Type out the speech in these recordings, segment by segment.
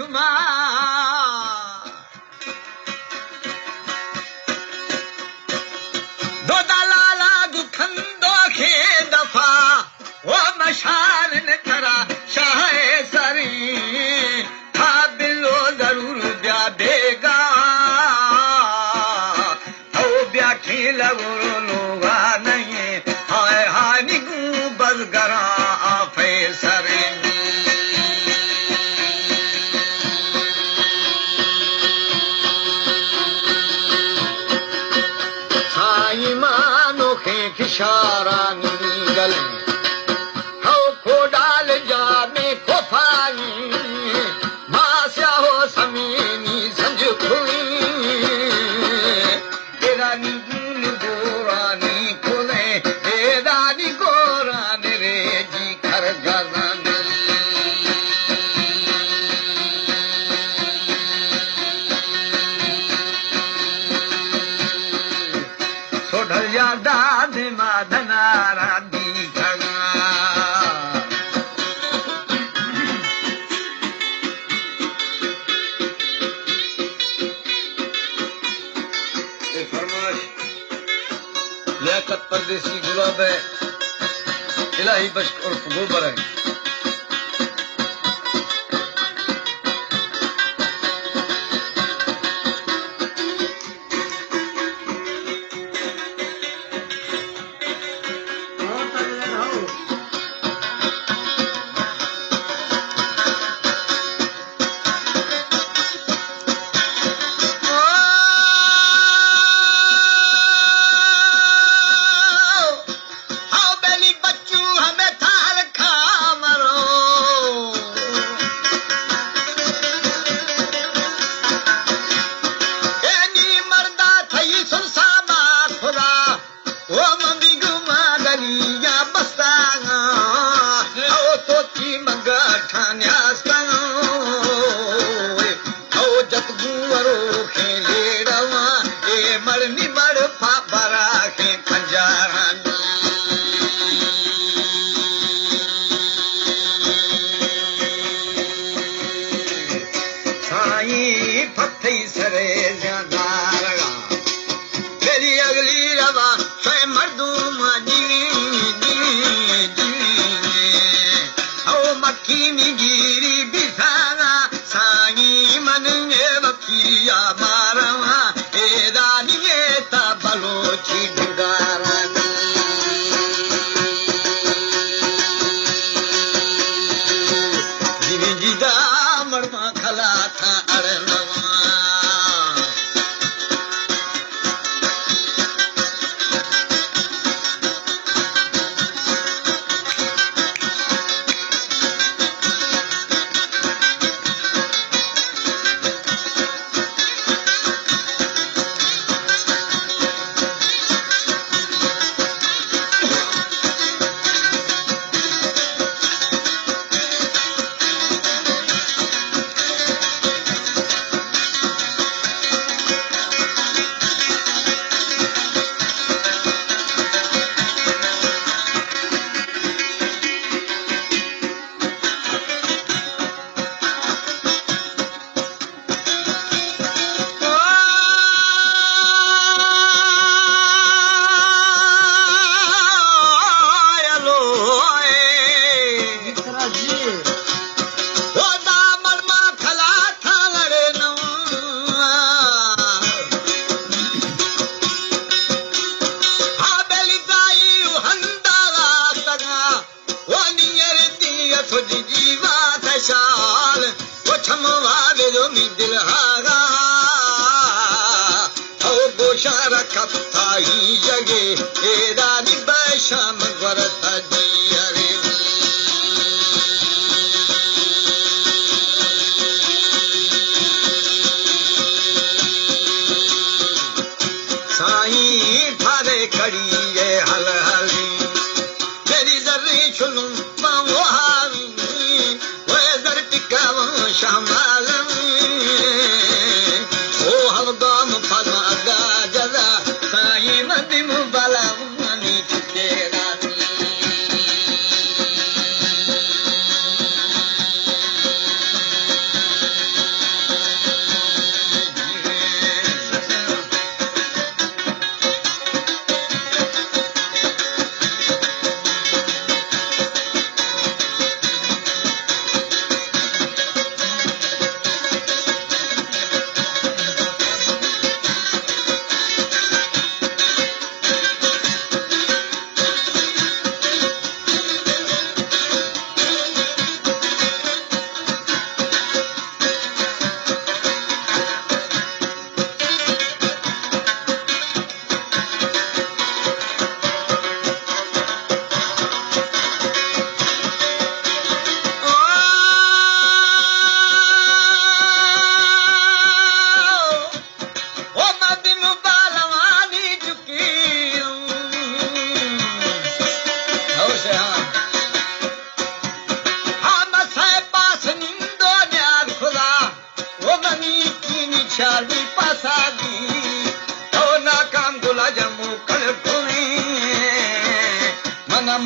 बेशुमार दो दलाला दुखंदो खे दफा वो मशाल न करा शाह सरी था बिलो जरूर ब्या देगा तो ब्या खेल लोगा नहीं हाय हाय निगू बजगरा आफे सरी साई मानो खे खिशारा नीगल हो खोडाल जाने को फानी मास्या हो समीनी संज खुई एरानी गुल गोरानी खुले एरानी गोरानी रे जी खर गजानी सोढल या दाद माधनारा दी खगा फरमाश लियाकत परदेसी गुलाब है इलाही बश्क उर्फ गोबर है आओ बेली बच्चू हमें थाल खा मरो एनी मर्दा थई सुनसा मा खुदा वो मम्मी गुमा गलिया बस्ता आओ तोती मंगा ठान्या आओ जत गुवरो खेले रवा ए मरनी मर पापरा के खंजारानी साई फथई सरे ज्यादा लगा मेरी अगली रवा स्वयं मर्दू माजी ओ मक्खी निगिरी बिसागा साई मन में बकिया मारवा ए दानी ये ता बलोची ढुगारानी जीवी जीदा मरमा खला था अड़नवा साईं थारे खड़ी ये हल हली मेरी जर्री छुलूं पाऊं हावी वो जर टिकाऊं शामालम ओ हवगाम फना गा जदा साईं मदिम बला मनी तेरा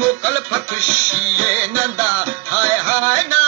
मोकल फतुशीए नंदा हाय हाय ना